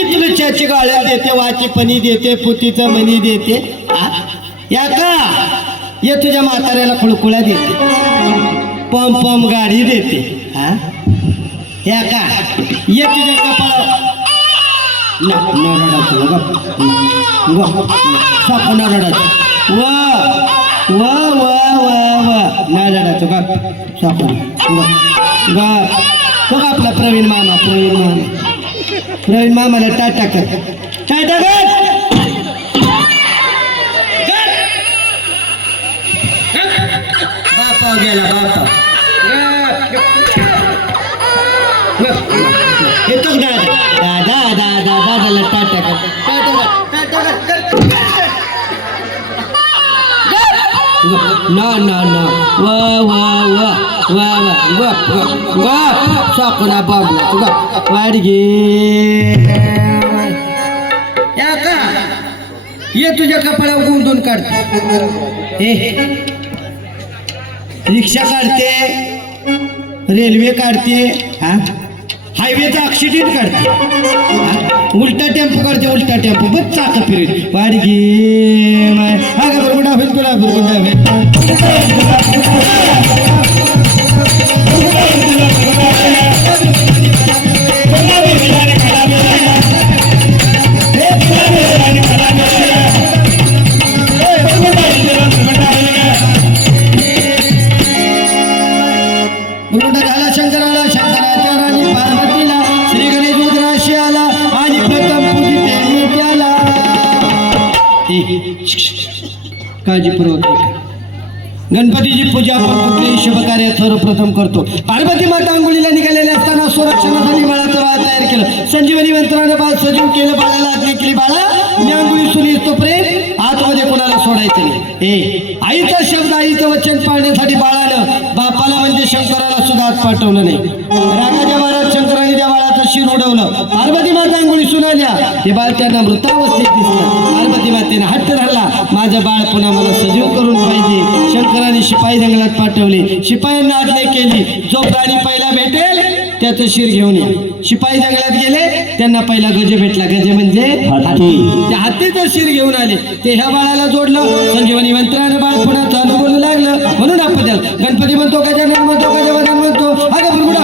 इथलं चाची गाळ्या देते, वाची पणी देते, पुतीचं मणी देते. या का ये तुझ्या म्हाताऱ्याला खुळखुळ्या देते, पम पम गाडी देते. हा या का ये तुझ्या कपाळा आपला प्रवीण मामाला टाटा कर, टाटा कर. बापा गेला बापा. येतो दादा दादाला टाटा कर, टाटा कर. ना वा साकुना बाबला वाडगे या का ये तुझ्या कपाळा गुंतून काढते. रिक्षा काढते, रेल्वे काढते, हायवेचा ॲक्सिडेंट काढते, उलटा टेम्पो काढते, उलटा टेम्पो बस चाक फिरेल वाडगे. हा का बरोबर होईल तुला झाला शंकराला, शंकराच्या राणी पार्वतीला, श्री गणेश रुद्राशी आला आणि प्रथम पूजिते त्याला. काळजीपूर्वक गणपतीची पूजा आपण कुठल्याही शुभ कार्यात सर्वप्रथम करतो. पार्वती माता अंघोळीला निघालेले असताना स्वरक्षणासाठी बाळाचं बाळ तयार केलं. संजीवनी मंत्रानं बाळ सजीव केलं, बाळाला आज्ञा केली, बाळा मी अंघोळी सुनी तोपर्यंत आतमध्ये कोणाला सोडायचं नाही. आईचा शब्द, आईचं वचन पाळण्यासाठी बाळानं बापाला म्हणजे शंकराला सुद्धा आत पाठवलं नाही. रागाच्या बाळात शंकराने त्या बाळाचं शिर उडवलं. पार्वती माता अंघोळी सुनाल्या, ते बाळ त्यांना मृतावस्थेत दिसलं. पार्वती मातेने हट्ट धरला, माझं बाळ पुन्हा मला सजीव करून पाहिजे. शंकराने शिपाई जंगलात पाठवले, शिपायांना आज्ञा केली, जो प्राणी पहिला भेटेल त्याचं शिर घेऊन या. शिपाई जंगलात गेले, त्यांना पहिला गज भेटला. गज म्हणजे हत्ती. त्या हत्तीचं शिर घेऊन आले, ते ह्या बाळाला जोडलं. संजीवनी मंत्राने बाळ पुन्हा चालू बोलू लागलं. म्हणून आपण गणपती म्हणतो, गजानन म्हणतो, गजवदन म्हणतो. अगं बुरबुडा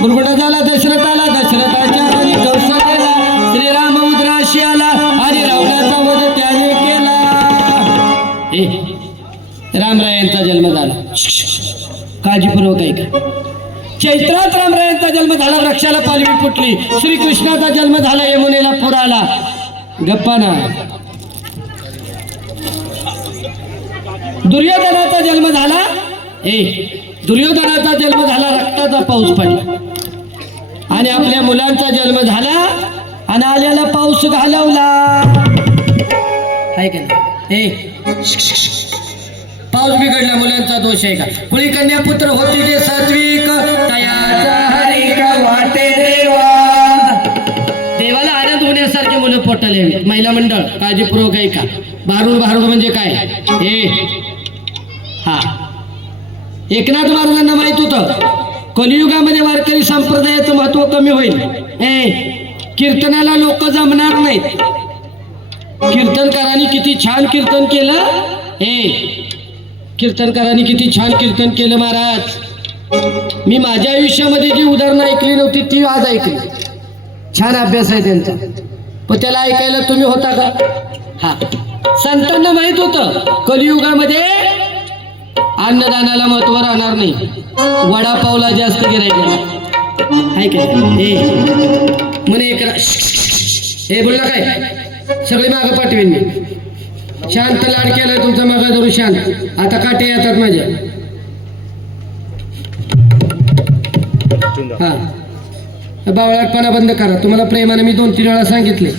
बुरबुडा झाला दशरथाला, दशरथाच्या राणी कौशल्याला, श्रीराम उद्राशी आला आणि रावणाचा वध त्याने केला. रामरायांचा जन्म झाला. काळजीपूर्वक ऐका. चैत्रात रामरायांचा जन्म झाला, वृक्षाला पालवी फुटली. श्रीकृष्णाचा जन्म झाला, यमुनेला पूर आला. गप्पाना. दुर्योधनाचा जन्म झाला, दुर्योधनाचा जन्म झाला, रक्ताचा पाऊस पडला. आणि आपल्या मुलांचा जन्म झाला आणि आल्याला पाऊस घालवला. आहे का नाही? पाऊस बिघडला, मुलांचा दोष आहे का? कुणी कन्या पुत्र होती ते सात्विक, तयाचा हरिक वाटे देवा. देवाला आनंद होण्यासारखे मुलं पोटाला यावी. महिला मंडळ काळजीपूर्वक आहे का? भारूड म्हणजे काय? हा एकनाथ महाराजांना माहित होतं कलियुगामध्ये वारकरी संप्रदायाचं महत्व कमी होईल. कीर्तनाला लोक जमणार नाहीत. कीर्तनकारांनी किती छान कीर्तन केलं. कीर्तनकारांनी किती छान कीर्तन केलं महाराज. मी माझ्या आयुष्यामध्ये जी उदाहरणं ऐकली नव्हती ती आज ऐकली. छान अभ्यास आहे त्यांचा. पण त्याला ऐकायला तुम्ही होता का? हा संतांना माहित होतं कलियुगामध्ये अन्नदानाला महत्व राहणार नाही, वडापावला जास्त गिरायक आहे का? म्हणे हे बोलला काय सगळे मागं पाठवेन मी. शांत लाड केलाय तुमचा मागा धरू शांत. आता काटे येतात माझ्या. हा बावळटपणा बंद करा. तुम्हाला प्रेमाने मी 2-3 वेळा सांगितले.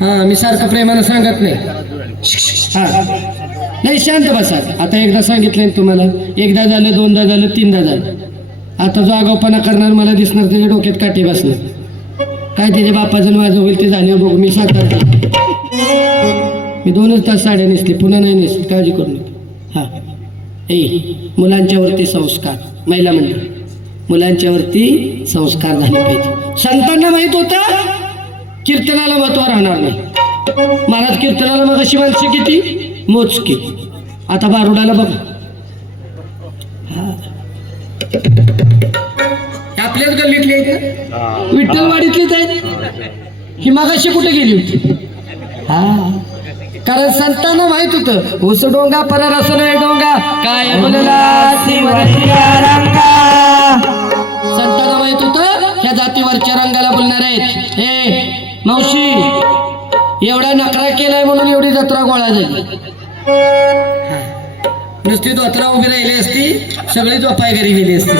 हा मी सारखं प्रेमानं सांगत नाही. हा नाही शांत बसा. आता एकदा सांगितलं ना तुम्हाला, एकदा झालं, दोनदा झालं, तीनदा झालं. आता जो आगाऊपणा करणार मला दिसणार त्याच्या डोक्यात काठी बसणार. काय त्याच्या बापाचं माझं होईल ते झाले बघू. मी सांगतात मी 2च तास साड्या नेसले, पुन्हा नाही नेसले, काळजी करू नका. हां मुलांच्यावरती संस्कार, महिला मंडळ मुलांच्यावरती संस्कार झाले पाहिजे. संतांना माहीत होतं कीर्तनाला महत्व राहणार नाही. महाराज कीर्तनाला मग अशी माणसं किती मोजकी. आता बारुडाला बघा, आपल्याच गल्लीतली आहे, विठ्ठलवाडीतलीच आहे. ही मागाशी कुठे गेली होती? हा, कारण संतांना माहित होतं उस डोंगा परार असं नाही डोंगा काय बोलला संतांना माहित होतं ह्या जातीवरच्या रंगाला बोलणार आहेत. हे मावशी एवढा नकरा केलाय म्हणून एवढी जत्रा गोळा झाली. नुसती जत्रा उभी राहिली असती, सगळी झोपाय घरी गेली असती.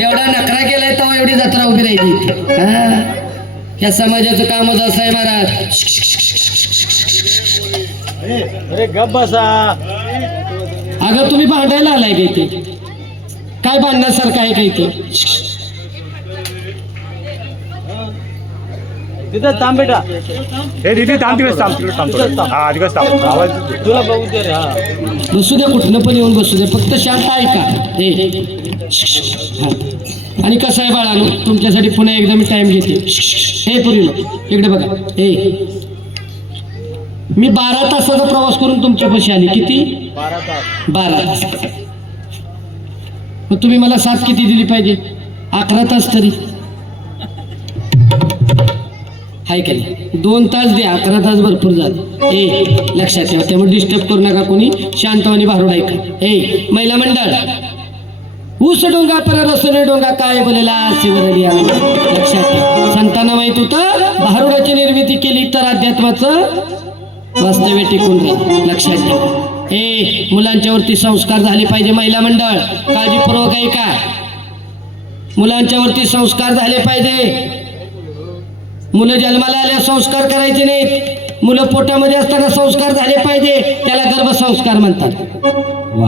एवढा नकरा केलाय तेव्हा एवढी जत्रा उभी राहिली. या समाजाचं कामच असं आहे महाराज. अरे गप बसा. अगं तुम्ही भांडायला आलाय का इथे? काय भांडण्यासारखं आहे का इथे? तिथं थांब बेटा. हे तिथे थांब, तिकडे थांब. हा तिकडे थांब. आवाज तुला बघू दे रे. हा बसू द्या, कुठलं पण येऊन बसू द्या, फक्त शांत ऐका. आणि कसं आहे बाळानो, तुमच्यासाठी पुन्हा एकदा मी टाइम घेते. हे पुरीनो इकडे बघा. मी 12 तासाचा प्रवास करून तुमच्यापाशी आले. किती? 12 तास. मग तुम्ही मला साथ किती दिली पाहिजे? 11 तास तरी हाय का नाही? 2 तास दे, 11 तास भरपूर झाले. लक्षात ठेवा, त्यामुळे डिस्टर्ब करू नका कोणी. शांतवानी भारूड ऐका. महिला मंडळ ऊस डोंगा पर रसने डोंगा काय बोलेला शिवरली. लक्षात ठेवा, संतांना माहित होतं भारुडाची निर्मिती केली तर अध्यात्माचं वास्तव्य टिकून राहील. लक्षात ठेवा. मुलांच्यावरती संस्कार झाले पाहिजे. महिला मंडळ काळजीपूर्वक ऐका. मुलांच्यावरती संस्कार झाले पाहिजे. मुलं जन्माला आल्या संस्कार करायचे नाहीत. मुलं पोटामध्ये असताना संस्कार झाले पाहिजे. त्याला गर्भसंस्कार म्हणतात.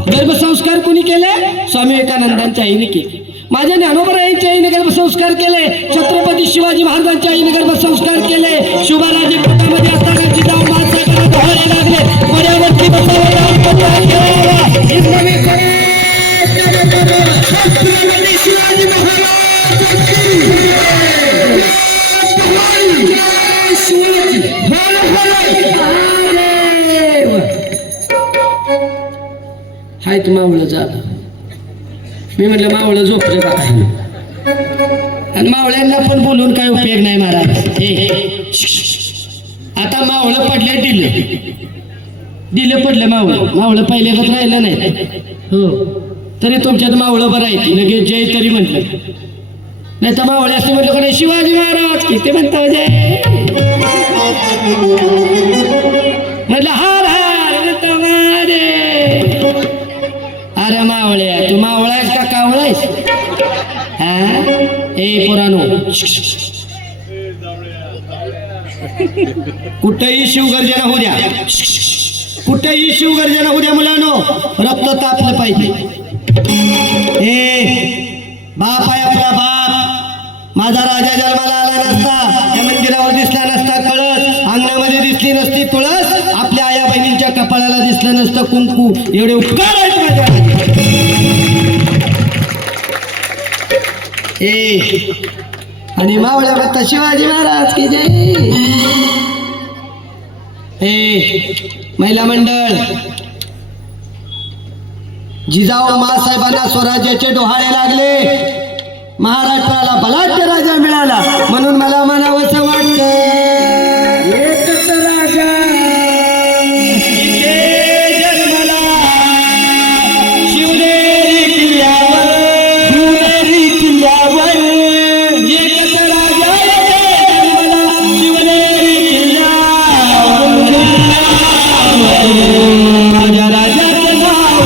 गर्भसंस्कार कोणी केले? स्वामी विवेकानंदांच्या आईने केले. माझ्या ज्ञानोबरायांच्या आईने गर्भसंस्कार केले. छत्रपती शिवाजी महाराजांच्या आईने गर्भसंस्कार केले. शिवराजे पोटामध्ये असताना जिजाऊ माणसाकडे पोहायला लागले. वड्यावरती शिवाजी महाराज हाय तू मावळं झालं. मी म्हटलं मावळं झोपलं का काय? आणि मावळ्यांना पण बोलून काय उपयोग नाही महाराज. आता मावळं पडलं दिलं पडलं मावळं पहिले पण राहिलं नाही. हो, तरी तुमच्यात मावळं बरं आहे. लगेच जय तरी म्हटलं, नाही तर मावळे असते म्हटलं का नाही शिवाजी महाराज किती म्हणता जय म्हटलं हार हार म्हणतो मारे. अरे मावळ्या, तू मावळा आहेस का कावळा आहेस? पुराणो कुठेही शिवगर्जना होऊ द्या, कुठेही शिवगर्जना होऊ द्या मुलांनो, रक्त तापलं पाहिजे. बाप आहे आपला बाप. माझा राजा जन्माला आला नसता, त्या मंदिरावर दिसला नसता कळस, अंगणामध्ये दिसली नसती तुळस, आपल्या आया बहिणींच्या कपाळाला दिसलं नसतं कुंकू. एवढे उपकार आहेत माझ्या. आणि मावळ्या बत्ता शिवाजी महाराज की जय. महिला मंडळ जिजाऊ मासाहेबांना स्वराज्याचे डोहाळे लागले. महाराष्ट्राला बलाढ्य राजा मिळाला म्हणून मला म्हणावंसं वाटतं एकच राजा जन्मला शिवनेरी किल्ल्यावर, शिवनेरी किल्ल्यावर एकच राजा जन्मला शिवनेरी किल्ल्यावर. माझ्या राजाचं नाव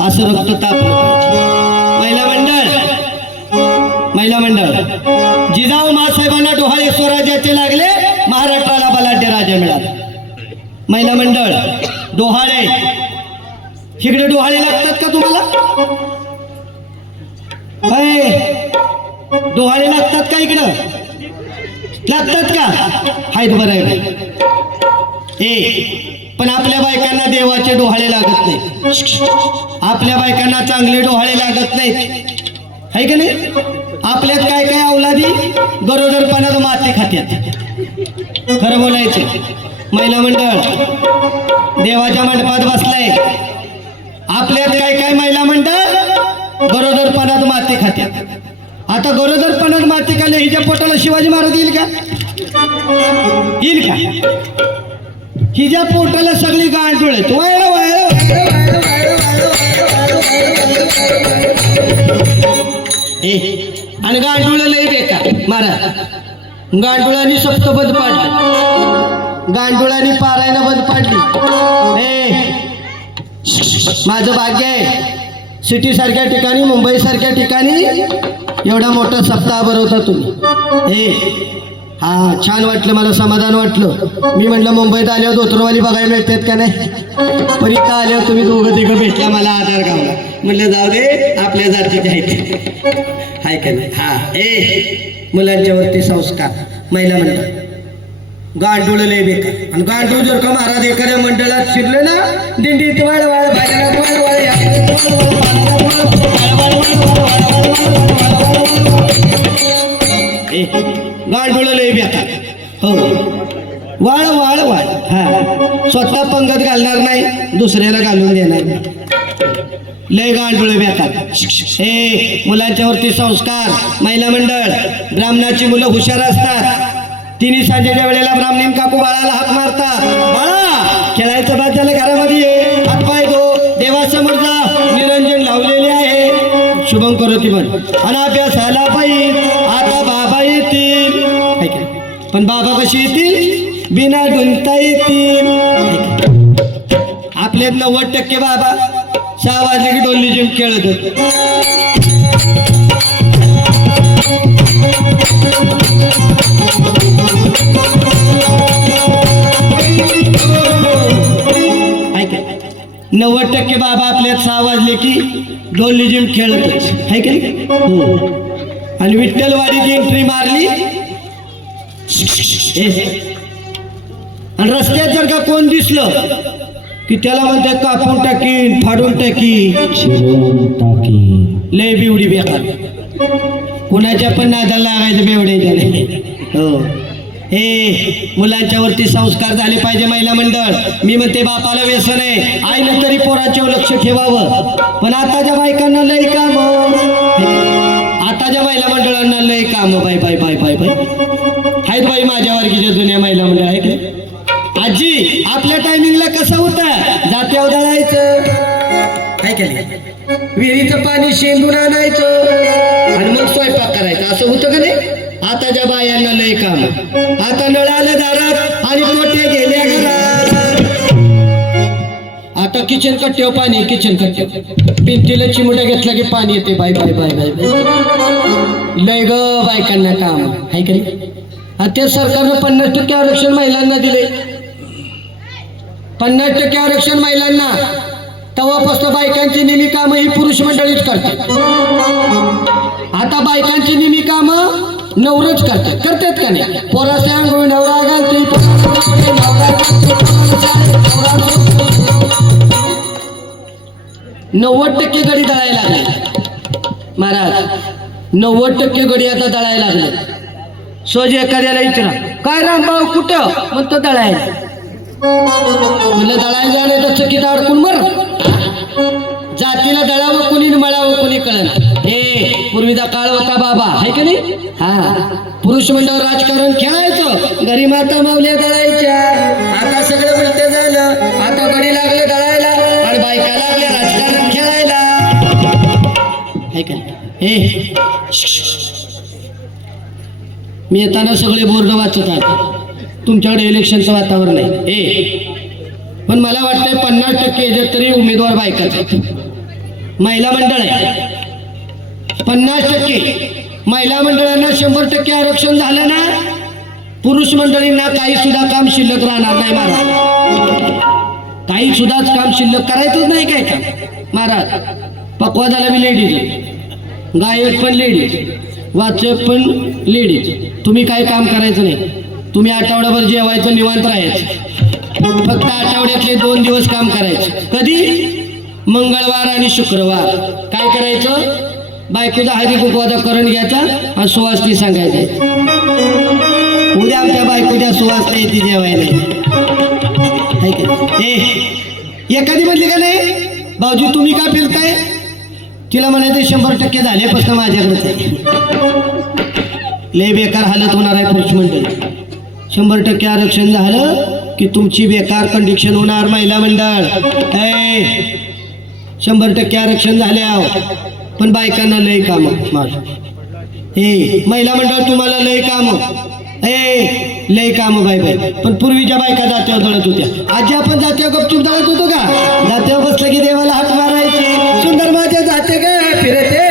असं रक्त तापलं पाहिजे. महिला मंडळ जिजाऊ मासाहेबांना डोहाळे स्वराज्याचे लागले, महाराष्ट्राला बलाढ्य राजा मिळाला. महिला मंडळ डोहाळे, इकडे डोहाळे लागतात का तुम्हाला? डोहाळे लागतात का इकडं? लागतात का? आहेत बरं आहे. पण आपल्या बायकांना देवाचे डोहाळे लागत नाही. आपल्या बायकांना चांगले डोहाळे लागत नाहीत, आहे का नाही? आपल्यात काय काय अवलादी गरोदरपणात माती खात्यात. खरं बोलायचं. महिला मंडळ देवाच्या मंडपात बसलाय. आपल्यात काय काय महिला मंडळ गरोदरपणात माती खात्यात. आता गरोदरपणात माती खाल्ले, हिच्या पोटाला शिवाजी महाराज येईल का? येईल का? हिच्या पोटाला सगळी गांडूळ आहेत. आणि गांडूळ लय बेकार महाराज. गांडुळांनी सप्त बंद पाडली, गांडुळांनी पारायण बंद पाडली. माझं भाग्य आहे सिटी सारख्या ठिकाणी, मुंबई सारख्या ठिकाणी एवढा मोठा सप्ताह भरवता तुम्ही. हा छान वाटलं, मला समाधान वाटलं. मी म्हटलं मुंबईत आल्यावर धोत्रवाली बघायला मिळतात का नाही, पण इथं आल्यावर तुम्ही दोघं तिघं भेटला, मला आधार गावला. म्हटलं जाऊ दे, आपल्या जातीचे आहेत, हाय का नाही? हा मुलांच्या वरती संस्कार. महिला मंडळ गांडूळ लय बेकार. आणि गांडूळ जर का महाराज एखाद्या मंडळात शिरले ना, दिंडीत वाळ वाळ भाजनात वाळ वाळ गांडूळ लय बेकार. हो, वाळ वाळ वाळ. हा, स्वतः पंगत घालणार नाही, दुसऱ्याला घालून देणार नाही. लय गांडूळ बेकार. मुलांच्या वरती संस्कार. महिला मंडळ ब्राह्मणाची मुलं हुशार असतात. तिन्ही सांजेच्या वेळेला ब्राह्मणीन काकू बाळाला हाक मारतात, बाळा खेळायचं बाद झालं, घरामध्ये हातपाय धो, देवासमोर जा, निरंजन लावलेले आहे, शुभम करोती म्हण. आणि अभ्यासाला पाहिजे. आता बाबा येतील, पण बाबा कशी येतील? बिना ढुंकता येतील. आपल्यात 90% बाबा 6 वाजले की डोल्ली जिम खेळत होते. ऐका, 90% बाबा आपल्यात 6 वाजले की डोल्ली जिम खेळतच, आहे का नाही? हो. आणि विठ्ठलवाडीची एंट्री मारली, आणि रस्त्यात जर का कोण दिसलं की त्याला म्हणतात कापून टाकीन, फाडून टाकी, लय बिवडी बेकार. कुणाच्या पण नादाला लागायचं बेवड्याच्या नाही. हो. मुलांच्या वरती संस्कार झाले पाहिजे. महिला मंडळ मी म्हणते बापाला व्यसन आहे, आईनं तरी पोरांच्यावर लक्ष ठेवावं. पण आताच्या बायकांना लय काम, आताच्या महिला मंडळांना लय काम. बाय बाय बाय बाय बाय आहेत बाई माझ्या वर्गीच्या जुन्या महिला मंडळ आहे का? आजी आपल्या टायमिंगला कसं होतं? जात्यावर दळायचं, काय केलं, विहिरीचं पाणी शेंदून आणायचं आणि मग स्वयंपाक करायचा, असं होतं का नाही? आताच्या बायांना लय काम. आता नळ आलं दारात आणि पोटे गेल्या घरात. आता किचन कट्ट्यावर पाणी, किचन कट्ट्यावर भिंतीला चिमुट्या घेतला की पाणी येते. बाय बाय बाय बाय बाय. लय ग बायकांना काम आहे का नाही? आणि ते सरकारनं 50% आरक्षण महिलांना दिले. 50% आरक्षण महिलांना. तेव्हापासून बायकांची नेहमी कामं ही पुरुष मंडळीच करतात. आता बायकांची नेहमी कामं नवरच करतात का नाही? पोराचे अंघोळ नवरा घालते, 90% गडी दळायला लागले महाराज. 90% गडी आता दळायला लागले. सहज एखाद्याला विचारा, काय रामभाऊ कुठं? म्हणतो दळायला. म्हणलं दळायला जाणे तर चकीत अडकून मर. जातीला दळावं कोणी मळावं कोणी कळलं. हे पूर्वीचा काळ होता बाबा, आहे का नाही? हा, पुरुष मंडळ राजकारण खेळायचं, घरी माता मावल्या दळायच्या. आता सगळं उलट झालं. आता गडी लागले दळायला आणि बायका लागले राजकारण खेळायला, आहे का नाही? हे मी येताना सगळे बोर्ड वाचत आहे. तुमच्याकडे इलेक्शनचं वातावरण आहे. पण मला वाटतंय 50% याच्यात तरी उमेदवार बायकाच आहेत. महिला मंडळ आहे 50%. महिला मंडळांना 100% आरक्षण झालं ना, पुरुष मंडळींना काही सुद्धा काम शिल्लक राहणार नाही महाराज. काही सुद्धाच काम शिल्लक करायचंच नाही. काय काम महाराज? पकवादाला बी लेडीज, गायक पण लेडीज, वाचक पण लेडीज. तुम्ही काही काम करायचं नाही. तुम्ही आठवड्याभर जेवायचं, निवांत राहायचं. फक्त आठवड्यातले 2 दिवस काम करायचं. कधी? मंगळवार आणि शुक्रवार. काय करायचं? बायकोचा हळदी कुंकवाचा करून घ्यायचा आणि सुवासनी सांगायचं, उद्या आमच्या बायकोच्या सुवासना येते जेवायला. एखादी म्हणली का नाही, भाऊजी तुम्ही का फिरताय? तिला म्हणायचं 100% झाल्यापासून माझ्याकडेच आहे. लय बेकार हालत होणार आहे पुरुष मंडळी. 100% आरक्षण झालं की तुमची बेकार कंडिशन होणार महिला मंडळ. 100% आरक्षण झाल्या पण बायकांना लय काम. महिला मंडळ तुम्हाला लय काम, लय काम बाय बाय. पण पूर्वीच्या बायका जात्यावर दळत होत्या. आजी आपण जात्यावर गपचूप दळत होतो का? जात्यावर बसलं की देवाला हात मारायचे, सुंदर माझ्या जाते ग फिरते.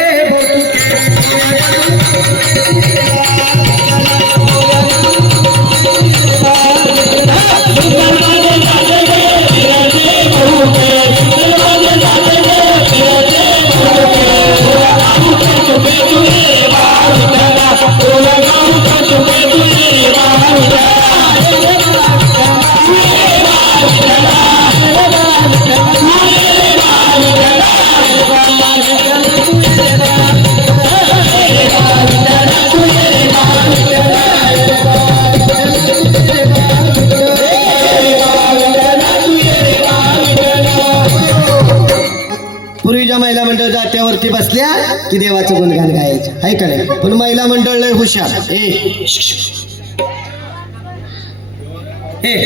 पूर्वीच्या महिला मंडळ जात्यावरती बसल्या की देवाचं गुणगान गायचं, आहे का नाही? पण महिला मंडळ लय हुशार.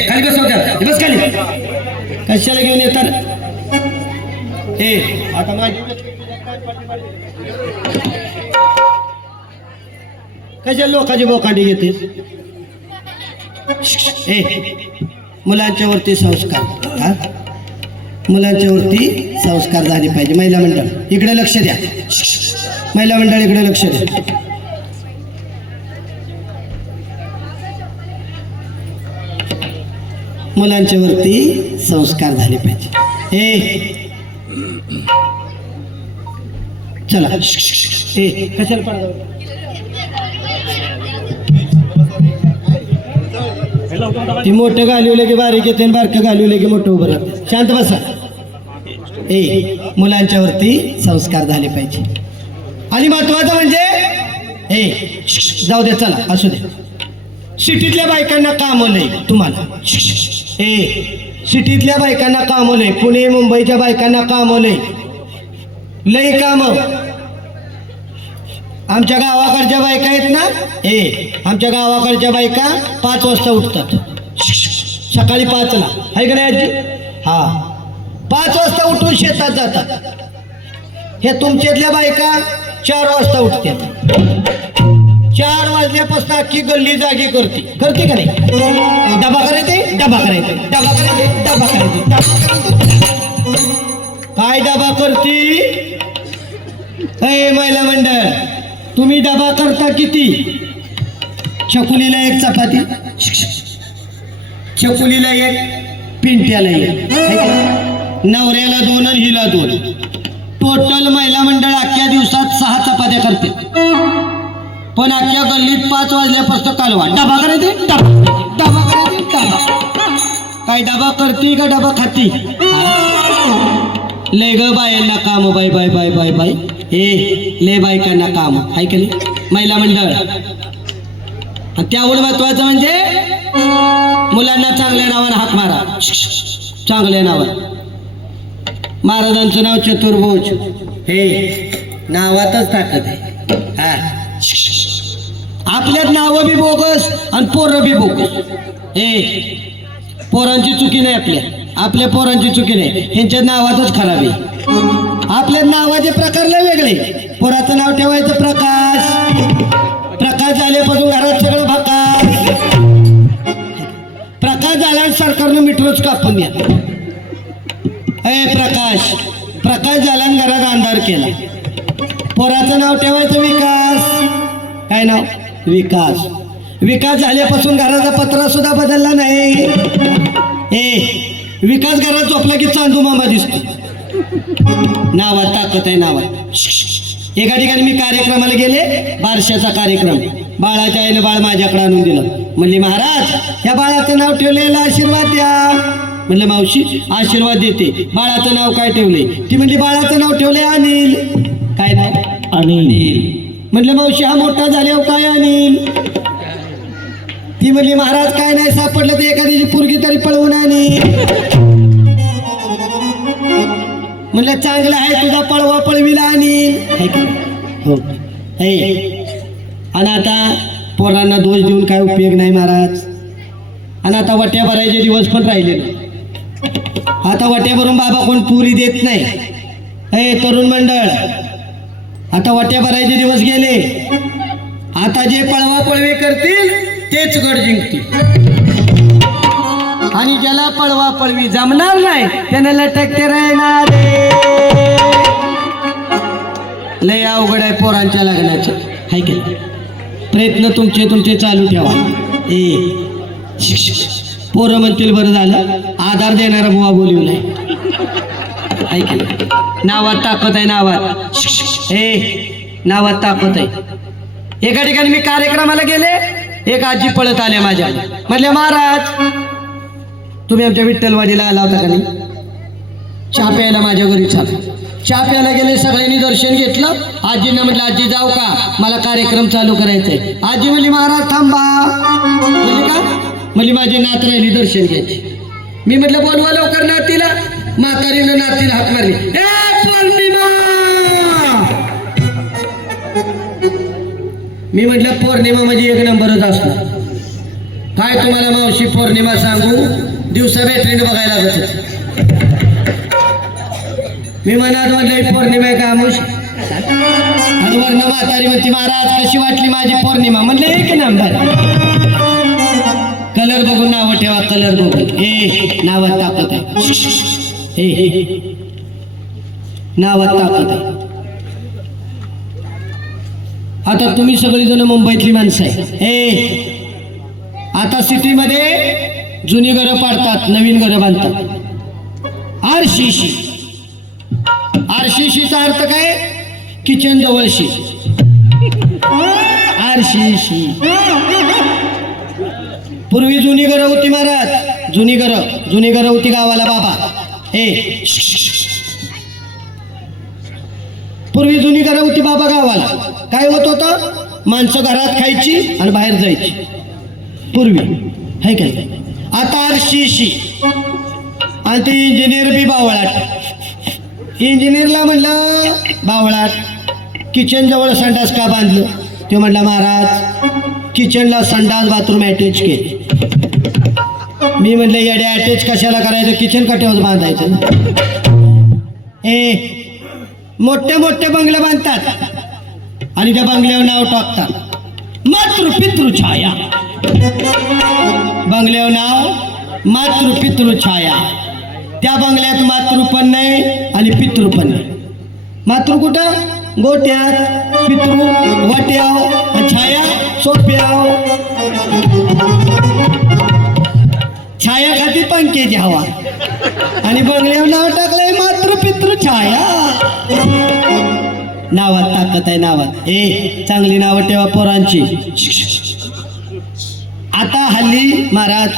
खाली बस, बस खाली. कशाला घेऊन येतात? आता माझी कशा लोकांची बोकांडी घेते? मुलांच्या वरती संस्कार. हा, मुलांच्या वरती संस्कार झाले पाहिजे. महिला मंडळ इकडे लक्ष द्या. महिला मंडळ इकडे लक्ष द्या. मुलांच्या वरती संस्कार झाले पाहिजे. चला कशाला पडा? ती मोठं घालवलं की बारीक येते, बारकं घालवलं की मोठं उभं राहते. शांत बसा. मुलांच्या वरती संस्कार झाले पाहिजे. आणि महत्वाचं म्हणजे जाऊ दे, चला असू दे. सिटीतल्या बायकांना कामवलंय तुम्हाला. सिटीतल्या बायकांना कामवलंय. पुणे मुंबईच्या बायकांना कामवलंय. लय काम. आमच्या गावाकडच्या बायका आहेत ना, आमच्या गावाकडच्या बायका 5 वाजता उठतात. सकाळी 5ला, आहे का नाही आजी? हा, 5 वाजता उठून शेतात जातात. हे तुमच्यातल्या बायका 4 वाजता उठतात. 4 वाजल्यापासून अख्खी गल्ली जागी करते का नाही? डबा करायचे, डबा करायचे, डबा करायचे, डबा करायचे, डबा करायचे. काय डबा करती? ए महिला मंडळ, तुम्ही डबा करता किती? छकुलीला एक चपाती, छकुलीला एक, पिंट्याला एक, है का? नवऱ्याला 2 आणि हिला 2. टोटल महिला मंडळ अख्ख्या दिवसात 6 चपात्या करते. पण अख्ख्या गल्लीत 5 वाजल्यापासून कालवा. डबा करायचे, डबा करायचे, डबा. काय डबा करते का डबा खाती? ले ग बायांना काम, बाय बाय बाय बाय बाय. हे ले बायकांना काम, आहे का नाही महिला मंडळ? आणि त्यावर महत्वाचं म्हणजे मुलांना चांगल्या नावानं हाक मारा. चांगल्या नावानं. महाराजांचं नाव चतुर्भुज. हे नावातच ताकद आहे. हा, आपल्यात नावं बी बोगस आणि पोरं बी बोगस. हे पोरांची चुकी नाही, आपल्या पोरांची चुकी नाही, ह्यांच्या नावातच खराब आहे. आपल्या नावाचे प्रकार लय वेगळे. पोराचं नाव ठेवायचं प्रकाश. प्रकाश झाल्यापासून घरात सगळं भकास. प्रकाश झाला सरकारनं मीटरच कापून द्या. ए प्रकाश, प्रकाश झाला घरात अंधार केला. पोराचं नाव ठेवायचं विकास. काय नाव? विकास. विकास झाल्यापासून घराचा पत्रा सुद्धा बदलला नाही. विकास घरात झोपला की चांदू मामा दिसतो. नावात ताकद आहे, नावात. एका ठिकाणी मी कार्यक्रमाला गेले, बारशाचा कार्यक्रम. बाळाच्या आईने बाळ माझ्याकडे आणून दिलं. म्हणली महाराज, ह्या बाळाचं नाव ठेवलेलं, आशीर्वाद द्या. म्हणलं मावशी आशीर्वाद देते. बाळाचं नाव काय ठेवले? ती म्हणली बाळाचं नाव ठेवले अनिल. काय नाव? अनिल. म्हणलं मावशी हा मोठा झाल्यावर काय अनिल? ती म्हणली महाराज काय नाही सापडलं तर एखाद्याची पोरगी तरी पळवून आणि. म्हणलं चांगलं आहे तुझा पळवा पळवीला अनिल. हो. आणि आता पोरांना दोष देऊन काय उपयोग नाही महाराज. आणि आता वट्या भरायचे दिवस पण राहिले. आता वट्या भरून बाबा कोण पुरी देत नाही. हे तरुण मंडळ, आता वट्या भरायचे दिवस गेले. आता जे पळवा पळवी करतील तेच गड जिंकतील. आणि ज्याला पळवा पळवी जमणार नाही त्याने लटकते राहणार. लय अवघड आहे पोरांच्या लग्नाचे, हाय की नाही? प्रयत्न तुमचे चालू ठेवा. पोरं म्हणतील बरं झालं आधार देणारा बुवा बोलवलाय. हाय की नाही? नावात ताकद आहे, नावात. नावात ताकद आहे. एका ठिकाणी मी कार्यक्रमाला गेले, एक आजी पळत आल्या माझ्या. म्हटल्या महाराज तुम्ही आमच्या विठ्ठलवाडीला आला होता का नाही? चहा प्यायला माझ्या घरी चहा प्यायला गेले. सगळ्यांनी दर्शन घेतलं. आजींना म्हटलं आजी जाऊ का, मला कार्यक्रम चालू करायचंय. आजी म्हणली महाराज थांबा. म्हणजे का? म्हणली माझी नात राहिली दर्शन घ्यायची. मी म्हटलं बोलवा लवकर नातीला. म्हातारीनं नातीला हाक मारली. ए पौर्णिमा. मी म्हटलं पौर्णिमा म्हणजे एक नंबरच असणार. काय तुम्हाला मावशी पौर्णिमा सांगू, दिवसा बॅटरीने बघायला लागत. मी मनात म्हटलं पौर्णिमा आहे का आमुष. आणि वर्ण म्हातारी म्हणते महाराज कशी वाटली माझी पौर्णिमा. म्हणलं एक नंबर. कलर बघून नावं ठेवा, कलर बघून. हे नावात ताकद आहे. हे नावात ताकद आहे. आता तुम्ही सगळीजण मुंबईतली माणसं आहे. आता सिटीमध्ये जुनी घरं पाडतात, नवीन घरं बांधतात. आरशीशी. आरशीशीचा अर्थ काय? किचन जवळशी. आरशीशी. पूर्वी जुनी घरं होती महाराज. जुनी घरं होती गावाला बाबा. पूर्वी जुनी घरं होती बाबा गावाला. काय होत होतं? माणसं घरात खायची आणि बाहेर जायची पूर्वी, है काय? आता आरशीशी. आणि ते इंजिनियर बी बावळाट. इंजिनियरला म्हणलं बावळाट किचन जवळ संडास का बांधलं? ते म्हणला महाराज किचनला संडास बाथरूम अटॅच केले. मी म्हटलं येड्या अटॅच कशाला करायचं, किचन कट्यावर बांधायचं. मोठे मोठे बंगले बांधतात आणि त्या बंगल्यावर नाव टाकतात मातृपितृ छाया. बंगल्यावर नाव मातृपितृ छाया. त्या बंगल्यात मातृ पण नाही आणि पितृ पण नाही. मातृ कुठं गोट्यात, पितृ वाट्याव, आणि छाया सोप्याव. छाया खाती पंख्याची हवा आणि बंगल्यावर नाव टाकलंय मातृ पितृ छाया. नावात ताकद आहे नावात. चांगली नावं ठेवा पोरांची. आता हल्ली महाराज